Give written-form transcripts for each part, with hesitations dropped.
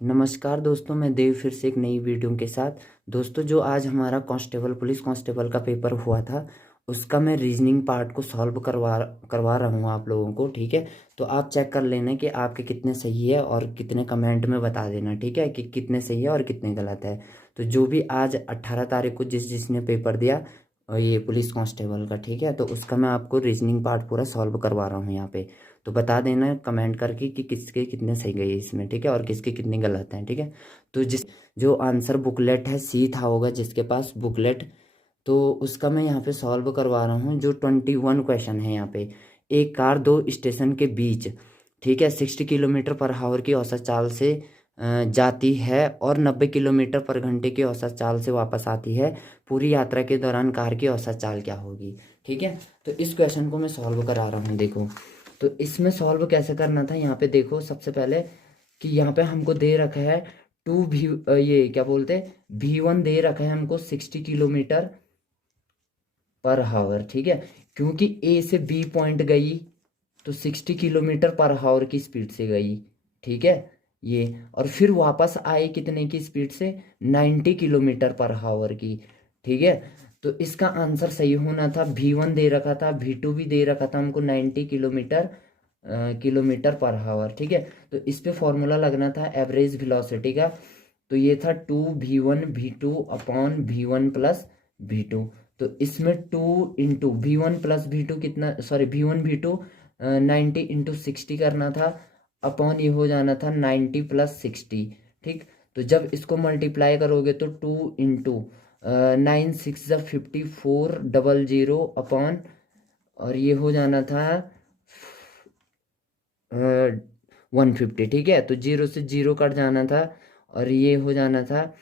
नमस्कार दोस्तों, मैं देव फिर से एक नई वीडियो के साथ। दोस्तों, जो आज हमारा पुलिस कांस्टेबल का पेपर हुआ था, उसका मैं रीजनिंग पार्ट को सॉल्व करवा रहा हूँ आप लोगों को। ठीक है, तो आप चेक कर लेना कि आपके कितने सही है और कितने कमेंट में बता देना। ठीक है, कि कितने सही है और कितने गलत है। तो जो भी आज 18 तारीख को जिसने पेपर दिया ये पुलिस कांस्टेबल का, ठीक है, तो उसका मैं आपको रीजनिंग पार्ट पूरा सॉल्व करवा रहा हूँ यहाँ पे। तो बता देना कमेंट करके कि किसके कितने सही गए इसमें, ठीक है, और किसके कितने गलत हैं। ठीक है, तो जिस जो आंसर बुकलेट है, सी था होगा जिसके पास बुकलेट, तो उसका मैं यहाँ पे सॉल्व करवा रहा हूँ। जो 21 क्वेश्चन है यहाँ पे। एक कार दो स्टेशन के बीच, ठीक है, 60 किलोमीटर पर आवर की औसत चाल से जाती है और 90 किलोमीटर पर घंटे की औसत चाल से वापस आती है। पूरी यात्रा के दौरान कार की औसत चाल क्या होगी। ठीक है, तो इस क्वेश्चन को मैं सॉल्व करा रहा हूँ। देखो, तो इसमें सॉल्व कैसे करना था, यहाँ पे देखो सबसे पहले कि यहाँ पे हमको दे रखा है टू भी, ये क्या बोलते हैं, V1 दे रखा है हमको 60 किलोमीटर पर आवर। ठीक है, क्योंकि ए से बी पॉइंट गई तो 60 किलोमीटर पर आवर की स्पीड से गई। ठीक है, ये और फिर वापस आए कितने की स्पीड से, 90 किलोमीटर पर आवर की। ठीक है, तो इसका आंसर सही होना था। V1 दे रखा था, V2 भी दे रखा था हमको 90 किलोमीटर पर आवर। ठीक है, तो इस पे फॉर्मूला लगना था एवरेज वेलोसिटी का। तो ये था 2V1 V2 upon V1 plus V2। तो इसमें 2 इंटू V1 प्लस V2 कितना, सॉरी V1 V2 90 इंटू 60 करना था, अपॉन ये हो जाना था 90 प्लस 60। ठीक, तो जब इसको मल्टीप्लाई करोगे तो 2 इंटू 9 6 54 अपॉन, और ये हो जाना था 150। ठीक है, तो जीरो से जीरो कट जाना था और ये हो जाना था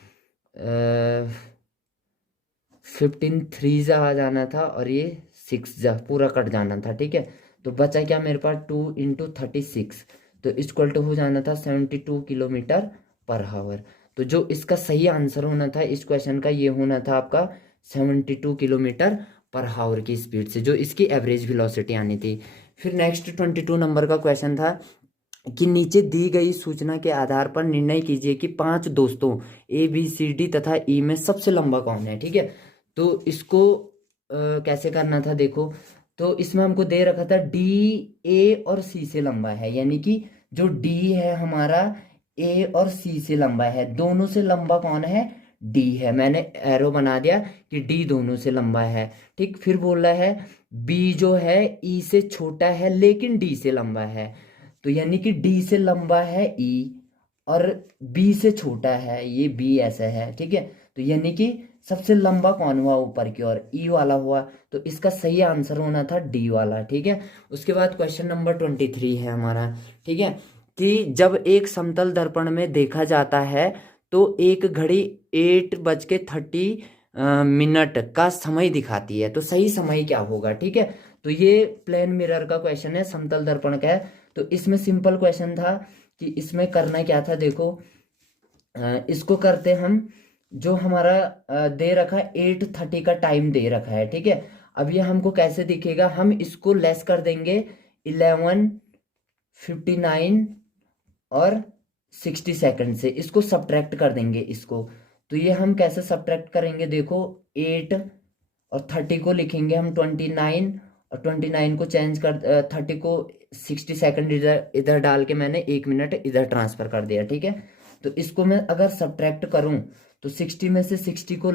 15 3 आ जाना था और ये 6 पूरा कट जाना था। ठीक है, तो बचा क्या मेरे पास, 2 इंटू 36, तो इक्वल टू हो जाना था 72 किलोमीटर पर आवर। तो जो इसका सही आंसर होना था इस क्वेश्चन का, ये होना था आपका 72 किलोमीटर पर आवर की स्पीड से, जो इसकी एवरेज वेलोसिटी आनी थी। फिर नेक्स्ट 22 नंबर का क्वेश्चन था कि नीचे दी गई सूचना के आधार पर निर्णय कीजिए कि 5 दोस्तों ABCD तथा ई में सबसे लंबा कौन है। ठीक है, तो इसको कैसे करना था, देखो, तो इसमें हमको दे रखा था D, A और C से लंबा है, यानी कि जो D है हमारा A और C से लंबा है। दोनों से लंबा कौन है, D है। मैंने एरो बना दिया कि D दोनों से लंबा है। ठीक, फिर बोल रहा है B जो है E से छोटा है लेकिन D से लंबा है। तो यानी कि D से लंबा है E और B से छोटा है ये B, ऐसा है। ठीक है, तो यानी कि सबसे लंबा कौन हुआ ऊपर की ओर, E वाला हुआ। तो इसका सही आंसर होना था D वाला। ठीक है, उसके बाद क्वेश्चन नंबर 23 है हमारा। ठीक है, कि जब एक समतल दर्पण में देखा जाता है तो एक घड़ी 8:30 का समय दिखाती है, तो सही समय क्या होगा। ठीक है, तो ये प्लेन मिरर का क्वेश्चन है, समतल दर्पण का है। तो इसमें सिंपल क्वेश्चन था कि इसमें करना क्या था, देखो, इसको करते हम, जो हमारा दे रखा है 8:30 का टाइम दे रखा है। ठीक है, अब ये हमको कैसे दिखेगा, हम इसको लेस कर देंगे 11:59 और 60 सेकंड से, इसको सब्ट्रैक्ट कर देंगे इसको। तो ये हम कैसे सब्ट्रैक्ट करेंगे, देखो, 8 और 30 को लिखेंगे हम 29, और 29 को चेंज कर 30 को 60 सेकंड इधर इधर डाल के मैंने 1 मिनट इधर ट्रांसफर कर दिया। ठीक है, तो इसको मैं अगर सब्ट्रैक्ट करूं तो 60 में से 60 को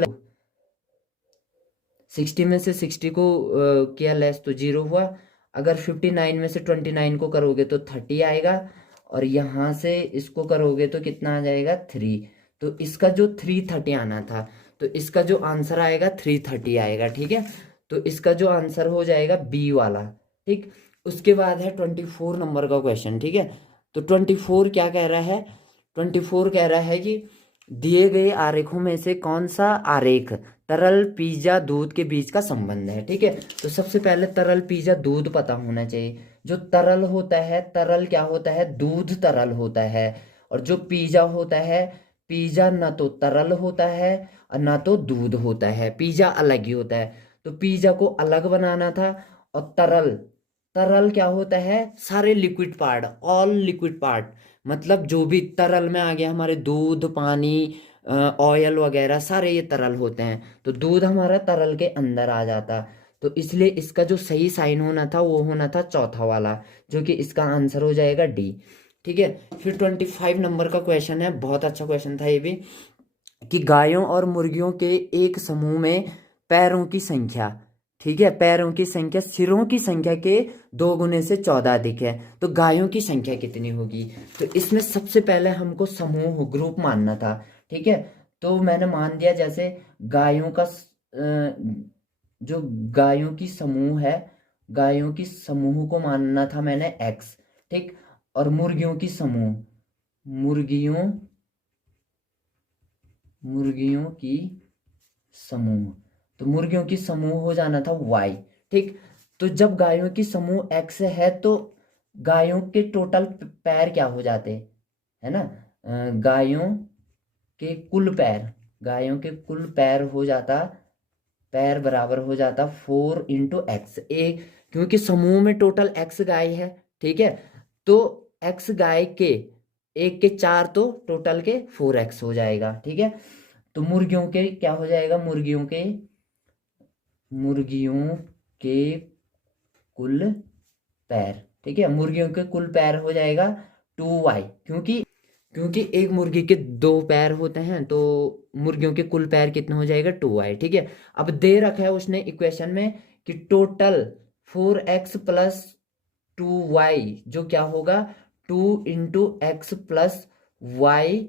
60 में से 60 को किया लेस तो 0 हुआ। अगर 59 में से 29 को करोगे तो 30 आएगा, और यहाँ से इसको करोगे तो कितना आ जाएगा, 3। तो इसका जो 330 आना था, तो इसका जो आंसर आएगा 330 आएगा। ठीक है, तो इसका जो आंसर हो जाएगा बी वाला। ठीक, उसके बाद है 24 नंबर का क्वेश्चन। ठीक है, तो 24 क्या कह रहा है, 24 कह रहा है कि दिए गए आरेखों में से कौन सा आरेख तरल पिज्जा दूध के बीच का संबंध है। ठीक है, तो सबसे पहले तरल पिज्जा दूध पता होना चाहिए। जो तरल होता है, तरल क्या होता है, दूध तरल होता है। और जो पिज्जा होता है, पिज्जा ना तो तरल होता है और ना तो दूध होता है, पिज्जा अलग ही होता है। तो पिज्जा को अलग बनाना था। और तरल, तरल क्या होता है, सारे liquid part, all liquid part, मतलब जो भी तरल में आ गया हमारे दूध, पानी, ऑयल वगैरह सारे ये तरल होते हैं, तो दूध हमारा तरल के अंदर आ जाता। तो इसलिए इसका जो सही साइन होना था वो होना था चौथा वाला, जो कि इसका आंसर हो जाएगा डी। ठीक है। फिर 25 नंबर का क्वेश्चन है, बहुत अच्छा क्वेश्चन था ये भी, कि गायों और मुर्गियों के एक समूह में पैरों की संख्या, ठीक है, पैरों की संख्या सिरों की संख्या के 2 गुने से 14 अधिक है, तो गायों की संख्या कितनी होगी। तो इसमें सबसे पहले हमको समूह ग्रुप मानना था। ठीक है, तो मैंने मान दिया, जैसे गायों का जो गायों की समूह है, गायों की समूह को मानना था मैंने एक्स। ठीक, और मुर्गियों की समूह, मुर्गियों मुर्गियों की समूह, तो मुर्गियों की समूह हो जाना था वाई। ठीक, तो जब गायों की समूह एक्स है तो गायों के टोटल पैर क्या हो जाते, है ना, गायों के कुल पैर, गायों के कुल पैर हो जाता, पैर बराबर हो जाता 4 × x ए, क्योंकि समूह में टोटल एक्स गाय है। ठीक है, तो एक्स गाय के एक के 4, तो टोटल के 4x हो जाएगा। ठीक है, तो मुर्गियों के क्या हो जाएगा, मुर्गियों के कुल पैर, ठीक है, मुर्गियों के कुल पैर हो जाएगा 2y, क्योंकि क्योंकि एक मुर्गी के 2 पैर होते हैं, तो मुर्गियों के कुल पैर कितने हो जाएगा 2y। ठीक है, अब दे रखा है उसने इक्वेशन में कि टोटल 4x + 2y जो क्या होगा 2 × x + y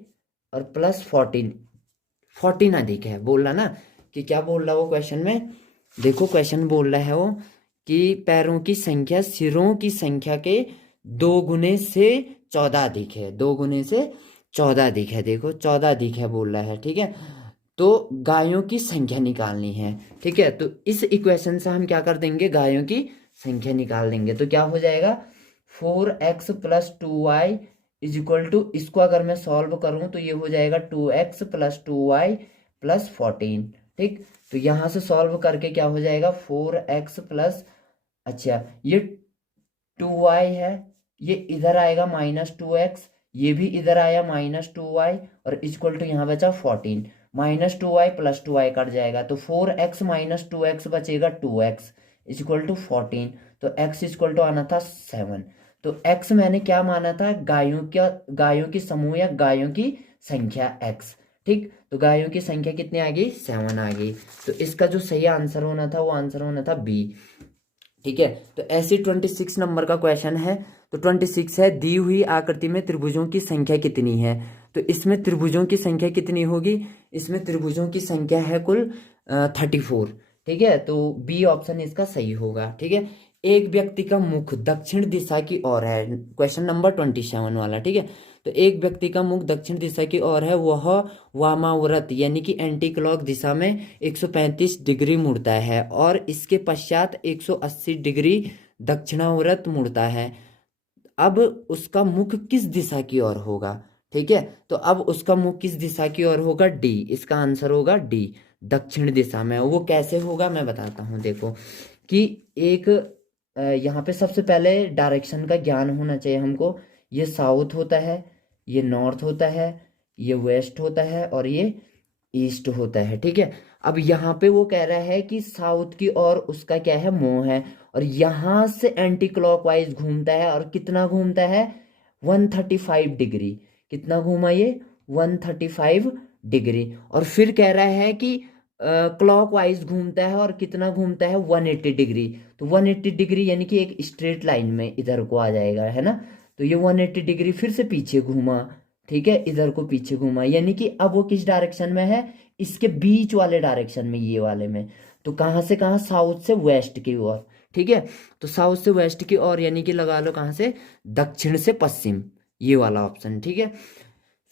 और +14 अधिक है, बोल रहा ना, कि क्या बोल रहा है वो क्वेश्चन में, देखो क्वेश्चन बोल रहा है वो कि पैरों की संख्या सिरों की संख्या के 2 गुने से 14 अधिक है, 2 गुने से 14 अधिक है, देखो 14 अधिक है बोल रहा है। ठीक है, तो गायों की संख्या निकालनी है। ठीक है, तो इस इक्वेशन से हम क्या कर देंगे, गायों की संख्या निकाल देंगे, तो क्या हो जाएगा 4x + 2y = इसको अगर मैं सॉल्व करूं तो ये हो जाएगा 2x + 2y + 14। ठीक, तो यहां से सॉल्व करके क्या हो जाएगा 4x प्लस, अच्छा ये 2y है, ये इधर आएगा -2x, ये भी इधर आया -2y, और इक्वल टू यहाँ बचा 14, -2y + 2y कट जाएगा, तो 4x - 2x बचेगा 2x इक्वल टू 14, तो x इक्वल टू आना था 7। तो x मैंने क्या माना था, गायों की समूह या गायों की संख्या x। ठीक, तो गायों की संख्या कितनी आ गई 7 आ गई, तो इसका जो सही आंसर होना था वो आंसर होना था बी। ठीक है, तो ऐसे 26 नंबर का क्वेश्चन है, तो 26 है, दी हुई आकृति में त्रिभुजों की संख्या कितनी है। तो इसमें त्रिभुजों की संख्या कितनी होगी, इसमें त्रिभुजों की संख्या है कुल 34। ठीक है, तो बी ऑप्शन इसका सही होगा। ठीक है, एक व्यक्ति का मुख दक्षिण दिशा की ओर है, क्वेश्चन नंबर 27 वाला। ठीक है, तो एक व्यक्ति का मुख दक्षिण दिशा की ओर है, वह वामाव्रत यानी कि एंटी क्लॉक दिशा में 135 डिग्री मुड़ता है, और इसके पश्चात 180 डिग्री दक्षिणावर्त मुड़ता है। अब उसका मुख किस दिशा की ओर होगा। ठीक है, तो अब उसका मुख किस दिशा की ओर होगा, डी, इसका आंसर होगा डी, दक्षिण दिशा में। वो कैसे होगा मैं बताता हूँ, देखो कि एक यहाँ पे सबसे पहले डायरेक्शन का ज्ञान होना चाहिए हमको। ये साउथ होता है, ये नॉर्थ होता है, ये वेस्ट होता है, और ये ईस्ट होता है। ठीक है, अब यहाँ पे वो कह रहा है कि साउथ की ओर उसका क्या है, मुंह है, और यहाँ से एंटी क्लॉकवाइज घूमता है, और कितना घूमता है 135 डिग्री, कितना घूमा ये 135 डिग्री, और फिर कह रहा है कि क्लॉकवाइज घूमता है, और कितना घूमता है 180 डिग्री, तो 180 डिग्री यानी कि एक स्ट्रेट लाइन में इधर को आ जाएगा, है ना, तो ये 180 डिग्री फिर से पीछे घूमा। ठीक है, इधर को पीछे घूमा, यानी कि अब वो किस डायरेक्शन में है, इसके बीच वाले डायरेक्शन में, ये वाले में, तो कहाँ से कहाँ, साउथ से वेस्ट की ओर। ठीक है, तो साउथ से वेस्ट की ओर यानी कि लगा लो कहाँ से, दक्षिण से पश्चिम, ये वाला ऑप्शन। ठीक है,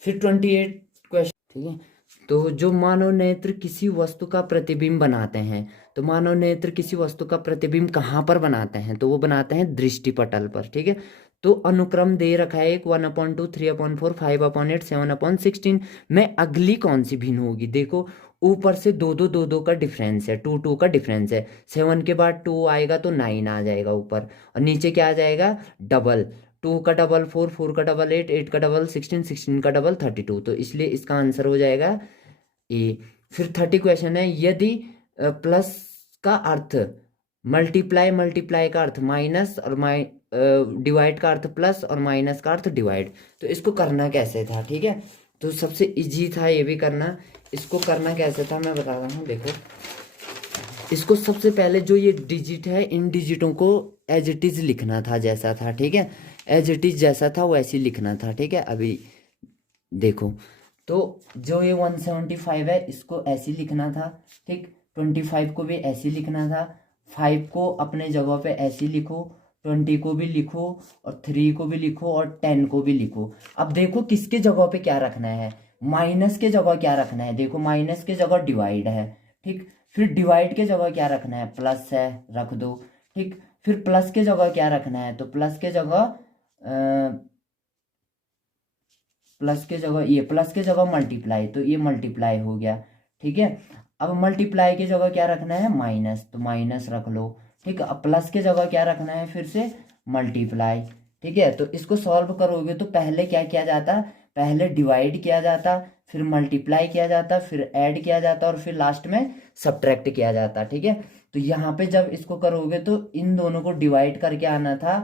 फिर 28 क्वेश्चन। ठीक है, तो जो मानव नेत्र किसी वस्तु का प्रतिबिंब बनाते हैं, तो मानव नेत्र किसी वस्तु का प्रतिबिंब कहाँ पर बनाते हैं, तो वो बनाते हैं दृष्टिपटल पर। ठीक है, तो अनुक्रम दे रखा है, एक 1/2, 3/4, 5/8, 7/16 में अगली कौन सी भिन्न होगी। देखो ऊपर से 2 2 का डिफरेंस है, 2 2 का डिफरेंस है, 7 के बाद 2 आएगा तो 9 आ जाएगा ऊपर, और नीचे क्या आ जाएगा डबल, 2 का डबल 4, 4 का डबल 8, 8 का डबल 16, 16 का डबल 32। तो इसलिए इसका आंसर हो जाएगा ए। फिर 30 क्वेश्चन है, यदि प्लस का अर्थ मल्टीप्लाई, मल्टीप्लाई का अर्थ माइनस, और डिवाइड का अर्थ प्लस, और माइनस का अर्थ डिवाइड, तो इसको करना कैसे था, ठीक है। तो सबसे इजी था ये भी करना। इसको करना कैसे था मैं बता रहा हूँ, देखो। इसको सबसे पहले जो ये डिजिट है, इन डिजिटों को एज इट इज लिखना था, जैसा था, ठीक है। एज इट इज जैसा था वैसे ही लिखना था, ठीक है। अभी देखो, तो जो ये 175 है इसको ऐसे ही लिखना था, ठीक। 25 को भी ऐसे ही लिखना था, 5 को अपने जगह पे ऐसे ही लिखो, 20 को भी लिखो, और 3 को भी लिखो, और 10 को भी लिखो। अब देखो किसके जगह पे क्या रखना है, माइनस के जगह क्या रखना है। देखो माइनस के जगह डिवाइड है, ठीक। फिर डिवाइड के जगह क्या रखना है, प्लस है, रख दो, ठीक। फिर प्लस के जगह क्या रखना है, तो प्लस के जगह ये प्लस के जगह मल्टीप्लाई, तो ये मल्टीप्लाई हो गया, ठीक है। अब मल्टीप्लाई की जगह क्या रखना है, माइनस, तो माइनस रख लो, ठीक है। अब प्लस के जगह क्या रखना है, फिर से मल्टीप्लाई, ठीक है। तो इसको सॉल्व करोगे तो पहले क्या किया जाता, पहले डिवाइड किया जाता, फिर मल्टीप्लाई किया जाता, फिर ऐड किया जाता, और फिर लास्ट में सब्ट्रैक्ट किया जाता, ठीक है। तो यहाँ पे जब इसको करोगे तो इन दोनों को डिवाइड करके आना था,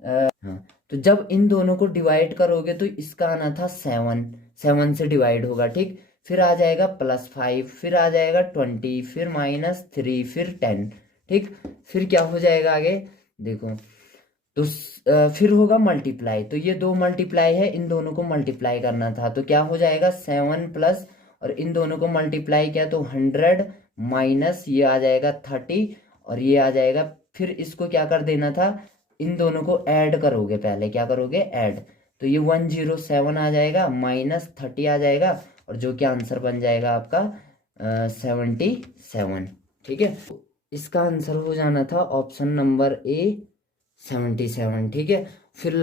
हाँ। तो जब इन दोनों को डिवाइड करोगे तो इसका आना था 7, 7 से डिवाइड होगा, ठीक। फिर आ जाएगा +5, फिर आ जाएगा 20, फिर -3, फिर 10, ठीक। फिर क्या हो जाएगा आगे, देखो। तो फिर होगा मल्टीप्लाई, तो ये 2 मल्टीप्लाई है, इन दोनों को मल्टीप्लाई करना था, तो क्या हो जाएगा 7 प्लस, और इन दोनों को मल्टीप्लाई किया तो 100 माइनस ये आ जाएगा 30, और ये आ जाएगा। फिर इसको क्या कर देना था, इन दोनों को ऐड करोगे, पहले क्या करोगे, ऐड। तो ये 107 आ जाएगा, -30 आ जाएगा, और जो कि आंसर बन जाएगा आपका 77, ठीक है। इसका आंसर हो जाना था ऑप्शन नंबर ए, 77, ठीक है। फिर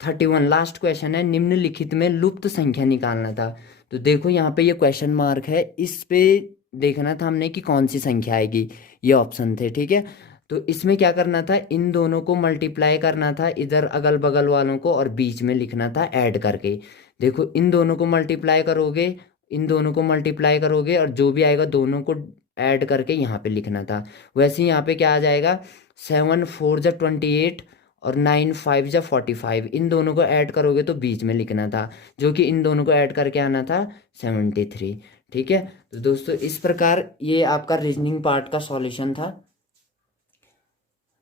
31 लास्ट क्वेश्चन है, निम्नलिखित में लुप्त संख्या निकालना था। तो देखो यहाँ पे ये क्वेश्चन मार्क है, इस पे देखना था हमने कि कौन सी संख्या आएगी, ये ऑप्शन थे, ठीक है। तो इसमें क्या करना था, इन दोनों को मल्टीप्लाई करना था, इधर अगल बगल वालों को, और बीच में लिखना था ऐड करके। देखो इन दोनों को मल्टीप्लाई करोगे, इन दोनों को मल्टीप्लाई करोगे, और जो भी आएगा दोनों को ऐड करके यहाँ पे लिखना था। वैसे ही यहाँ पे क्या आ जाएगा, 7 4 जा 28, और 9 5 जा 45, इन दोनों को ऐड करोगे तो बीच में लिखना था, जो कि इन दोनों को ऐड करके आना था 73, ठीक है। तो दोस्तों इस प्रकार ये आपका रीजनिंग पार्ट का सॉल्यूशन था।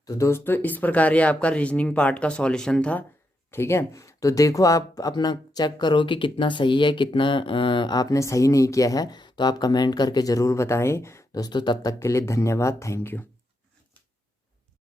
तो दोस्तों इस प्रकार ये आपका रीजनिंग पार्ट का सॉल्यूशन था, ठीक है। तो देखो आप अपना चेक करो कि कितना सही है, कितना आपने सही नहीं किया है, तो आप कमेंट करके ज़रूर बताएं दोस्तों। तब तक के लिए धन्यवाद, थैंक यू।